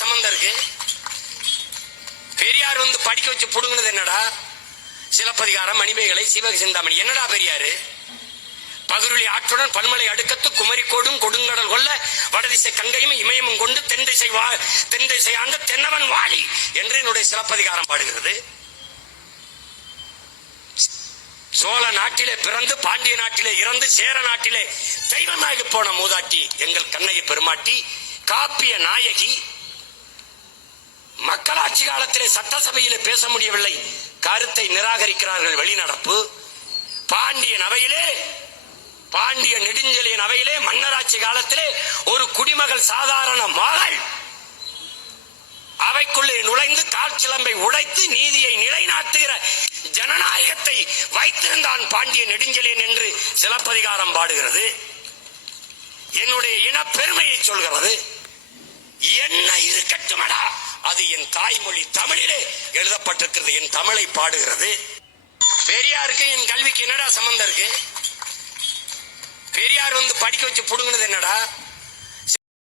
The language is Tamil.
சம்பந்தம் இருக்கு? பெரியார் வந்து படிக்க வச்சு புடுங்கினது என்னடா? சிலப்பதிகாரம், மணிமேகலை, சிவக சிந்தாமணி. என்னடா பெரியாரு? பகுருளி ஆற்றுடன் பன்மலை அடுக்கத்து குமரிக்கோடும் கொடுங்கடல் கொல்ல வடதிசை கங்கையும் இமயமும் கொண்டு தென் திசை ஆண்ட தென்னவன் வாழி என்று என்னுடைய சிலப்பதிகாரம் பாடுகிறது. சோழ நாட்டிலே பிறந்து பாண்டிய நாட்டிலே இறந்து சேர நாட்டிலே தெய்வமாகி போன மூதாட்டி எங்கள் கண்ணகி பெருமாட்டி, காப்பிய நாயகி. மக்களாட்சி காலத்திலே சட்டசபையிலே பேச முடியவில்லை, கருத்தை நிராகரிக்கிறார்கள், வெளிநடப்பு. பாண்டியன் அவையிலே, பாண்டிய நெடுஞ்செழியன் அவையிலே மன்னராட்சி காலத்திலே ஒரு குடிமகள், சாதாரண மகள் அவைக்குள்ளே நுழைந்து கால் சிலம்பை உடைத்து நீதியை நிலைநாட்டுகிற ஜனநாயகத்தை வைத்திருந்தான் பாண்டிய நெடுஞ்செழியன் என்று சிலப்பதிகாரம் பாடுகிறது. என்னுடைய இன பெருமையை சொல்கிறது. என்ன இருக்கட்டுமடா, அது என் தாய்மொழி தமிழிலே எழுதப்பட்டிருக்கிறது, என் தமிழை பாடுகிறது. பெரியாருக்கு என் கல்விக்கு என்னடா சம்பந்தம் இருக்கு? பெரியார் வந்து படிக்க வச்சு புடுங்கினது என்னடா?